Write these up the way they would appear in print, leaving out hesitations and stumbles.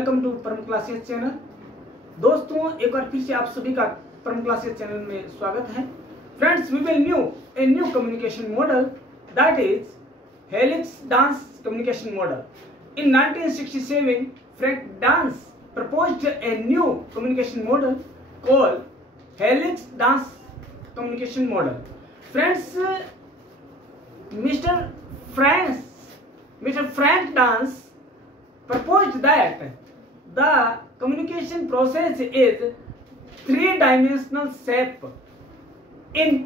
Welcome to परम classes channel. दोस्तों, एक बार फिर से आप सभी का परम क्लासेस चैनल में स्वागत है। Friends, we will new communication model, that is helix Dance communication model. In 1967, Frank Dance proposed a new communication model called Helix Dance Communication Model. Friends, Mr. Frank Dance proposed that the communication process is three-dimensional shape in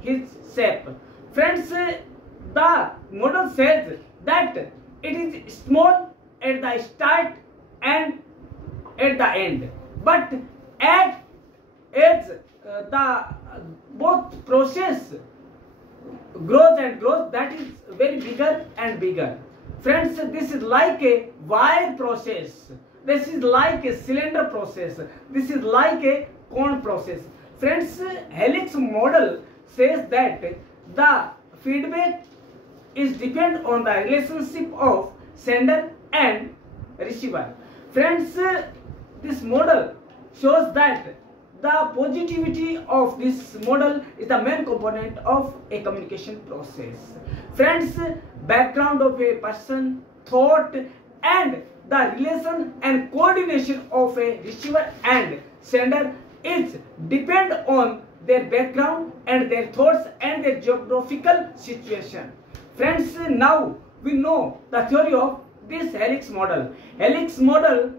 his shape. Friends, the model says that it is small at the start and at the end, but as the both process grows and grows, that is very bigger and bigger. Friends, this is like a wire process, this is like a cylinder process, this is like a cone process. Friends, helix model says that the feedback is depend on the relationship of sender and receiver. Friends, this model shows that the positivity of this model is the main component of a communication process. Friends, background of a person, thought, and the relation and coordination of a receiver and sender is depend on their background and their thoughts and their geographical situation. Friends, now we know the theory of this helix model. Helix model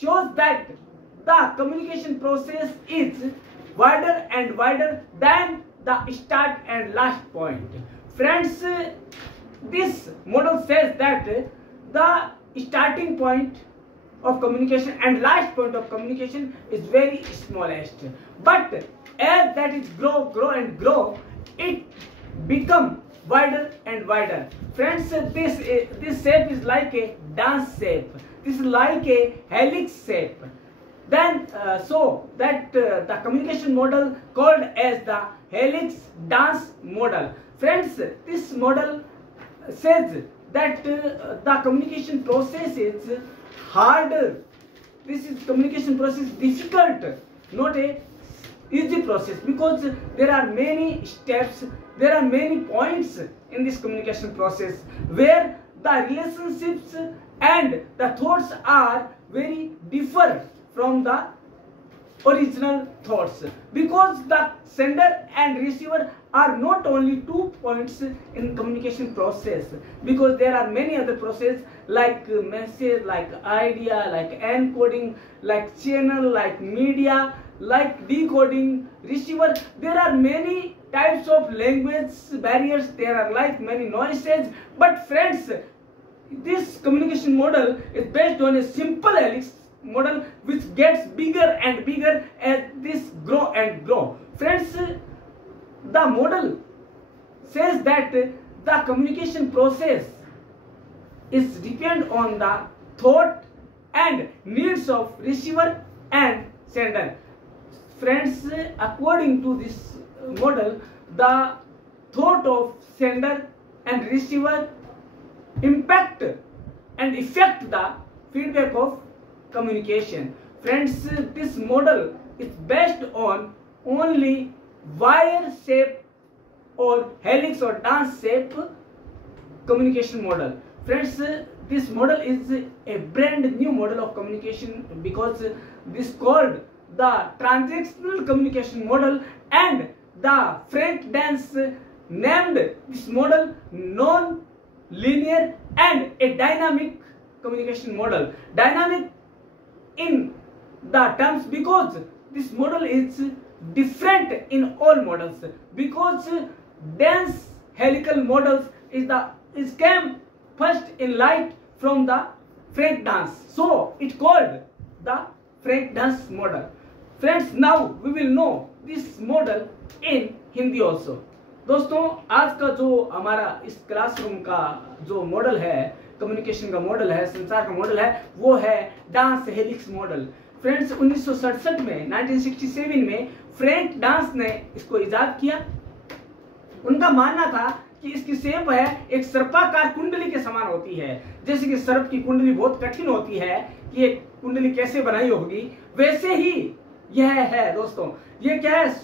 shows that the communication process is wider and wider than the start and last point. Friends, this model says that the starting point of communication and last point of communication is very smallest, but as that is grow and grow, it become wider and wider. Friends, this shape is like a dance shape, this is like a helix shape. Then so that the communication model called as the helix dance model. Friends, this model says that the communication process is harder, this is communication process difficult, not a easy process, because there are many steps, there are many points in this communication process where the relationships and the thoughts are very different from the original thoughts, because the sender and receiver are not only 2 points in communication process, because there are many other processes like message, like idea, like encoding, like channel, like media, like decoding, receiver. There are many types of language barriers, there are like many noises. But friends, this communication model is based on a simple helix model which gets bigger and bigger as this grow and grow. Friends, the model says that the communication process is depend on the thought and needs of receiver and sender. Friends, according to this model, the thought of sender and receiver impact and affect the feedback of communication. Friends, this model is based on only wire shape or helix or dance shape communication model. Friends, this model is a brand new model of communication, because this called the transactional communication model, and the Frank Dance named this model non-linear and a dynamic communication model. Dynamic in the terms because this model is different in all models, because dense helical models is came first in light from the Frank Dance, so it called the Frank Dance model. Friends, now we will know this model in Hindi also. दोस्तों, आज का जो हमारा इस classroom का जो model है, communication का मॉडल है, संचार का मॉडल है, वो है डांस हेलिक्स मॉडल। फ्रेंड्स, 1967 में 1967 में फ्रैंक डांस ने इसको इजाद किया। उनका मानना था कि इसकी शेप है एक सर्पाकार कुंडली के समान होती है। जैसे कि सर्प की कुंडली बहुत कठिन होती है कि ये कुंडली कैसे बनाई होगी, वैसे ही यह है दोस्तों। ये क्या है,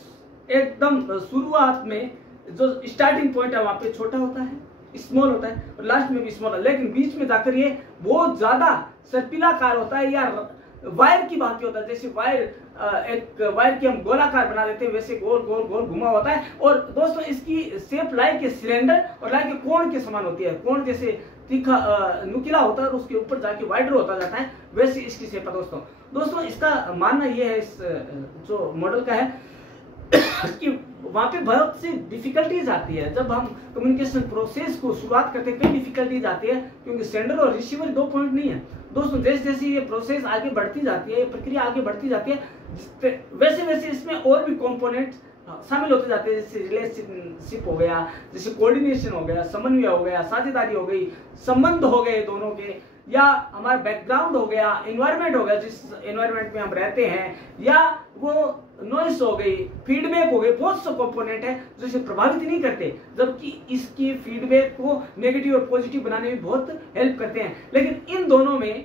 एकदम शुरुआत में जो स्टार्टिंग पॉइंट है वहां पे छोटा होता है, स्मॉल होता है, और लास्ट में भी स्मॉल है, लेकिन बीच में जाकर ये बहुत ज्यादा सर्पिलाकार होता है, या वायर की भांति होता है। जैसे वायर, एक वायर की हम गोलाकार बना देते हैं, वैसे गोल गोल गोल घुमा होता है। और दोस्तों इसकी शेप लाई के सिलेंडर और लाई के कोण के समान होती है। कोण जैसे तीखा नुकीला होता है और उसके ऊपर जाके वाइडर होता जाता है, वैसे इसकी शेप है दोस्तों इसका मानना यह है, इस जो मॉडल का है कि वहां पे बहुत सी डिफिकल्टीज आती है। जब हम कम्युनिकेशन प्रोसेस को शुरुआत करते हैं, कई डिफिकल्टीज आती है, क्योंकि सेंडर और रिसीवर 2 पॉइंट नहीं है दोस्तों। जैसे जैसे ये प्रोसेस आगे बढ़ती जाती है, ये प्रक्रिया आगे बढ़ती जाती है, वैसे वैसे इसमें और भी कंपोनेंट्स शामिल होते जाते हैं। जैसे रिलेशनशिप हो गया, जैसे कोऑर्डिनेशन हो गया, समन्वय हो गया, साझेदारी हो गई, संबंध हो गए दोनों के, या हमारा बैकग्राउंड हो गया, एनवायरनमेंट हो गया जिस एनवायरनमेंट में हम रहते हैं, या वो नॉइस हो गई, फीडबैक हो गई। बहुत से कंपोनेंट है जो इसे प्रभावित नहीं करते, जबकि इसकी फीडबैक को नेगेटिव और पॉजिटिव बनाने में बहुत हेल्प करते हैं। लेकिन इन दोनों में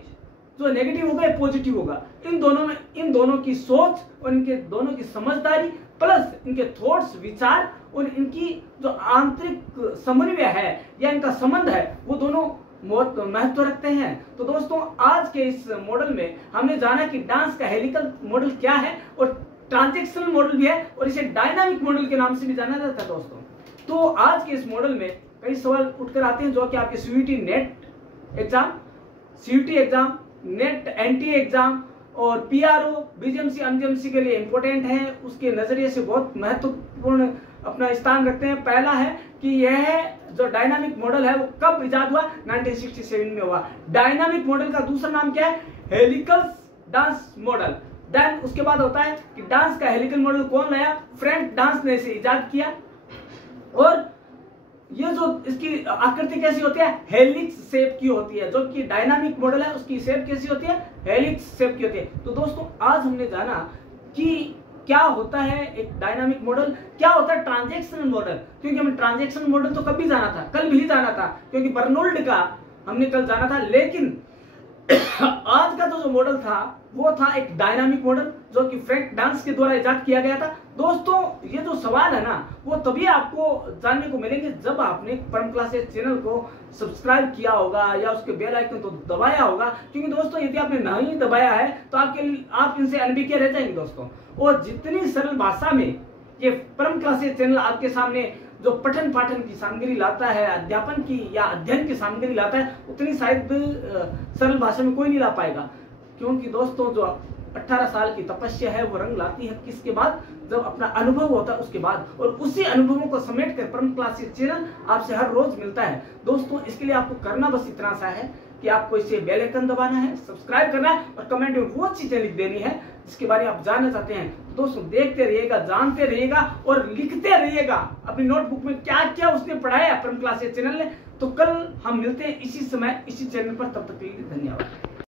जो नेगेटिव होगा या पॉजिटिव होगा, इन दोनों की सोच और इनके दोनों की समझदारी प्लस इनके थॉट्स, विचार और इनकी जो आंतरिक समन्वय है या इनका संबंध है, वो दोनों बहुत महत्व रखते हैं। तो दोस्तों आज के इस मॉडल में हमने जाना कि डांस का हेलिकल मॉडल क्या है, और ट्रांजैक्शनल मॉडल भी है, और इसे डायनामिक मॉडल के नाम से भी जाना जाता है दोस्तों। तो आज के इस मॉडल में कई सवाल उठकर आते हैं, जो कि आपके CUT NET exam, CUT exam, NET NTA exam और पीआरओ, बीजीएमसी, एमजीएमसी के लिए इंपॉर्टेंट है, उसके नजरिए से बहुत महत्वपूर्ण अपना स्थान रखते हैं। पहला है कि यह जो डायनामिक मॉडल है वो कब इजाद हुआ, 1967 में हुआ। डायनामिक मॉडल का दूसरा नाम क्या है, हेलिकल डांस मॉडल। देन उसके बाद होता है कि डांस का हेलिकल मॉडल कौन लाया, फ्रेंच डांस ने इसे इजाद किया। और ये जो इसकी आकृति कैसी होती है, हेलिक्स शेप की होती है। जो कि डायनामिक मॉडल है उसकी शेप कैसी होती है, हेलिक्स शेप की होती है। तो दोस्तों आज हमने जाना कि क्या होता है एक डायनामिक मॉडल, क्या होता है ट्रांजैक्शनल मॉडल। क्योंकि हमें ट्रांजैक्शनल मॉडल तो कभी जाना था, कल भी जाना था, क्योंकि बर्नोल्ड का हमने कल जाना था। लेकिन आज का जो मॉडल था वो था एक डायनामिक मॉडल, जो कि फ्रैंक डांस के द्वारा इजाद किया गया था। दोस्तों ये जो सवाल है ना, वो तभी आपको जानने को मिलेंगे जब आपने परम क्लासेस चैनल को सब्सक्राइब किया होगा या उसके बेल आइकन तो दबाया होगा। क्योंकि दोस्तों यदि आपने नहीं दबाया है तो आप इनसे अनभिज्ञ रह जाएंगे दोस्तों। और जितनी सरल भाषा में ये परम क्लासेस चैनल आपके सामने जो पठन पाठन की सामग्री लाता है, अध्यापन की या अध्ययन की सामग्री लाता है, उतनी शायद सरल भाषा में कोई नहीं ला पाएगा। क्योंकि दोस्तों जो 18 साल की तपस्या है वो रंग लाती है किसके बाद, जब अपना अनुभव होता है उसके बाद। और उसी अनुभवों को समेट कर परम क्लासेस चैनल आपसे हर रोज मिलता है दोस्तों। इसके लिए आपको करना बस इतना सा है कि आपको इसे बेल आइकन दबाना है, सब्सक्राइब करना है और कमेंट में वो चीजें लिख देनी है जिसके बारे में आप जानना चाहते हैं। तो दोस्तों देखते रहिएगा, जानते रहिएगा और लिखते रहिएगा अपनी नोटबुक में क्या क्या उसने पढ़ाया परम क्लासेस चैनल ने। तो कल हम मिलते हैं इसी समय इसी चैनल पर, तब तक के लिए धन्यवाद।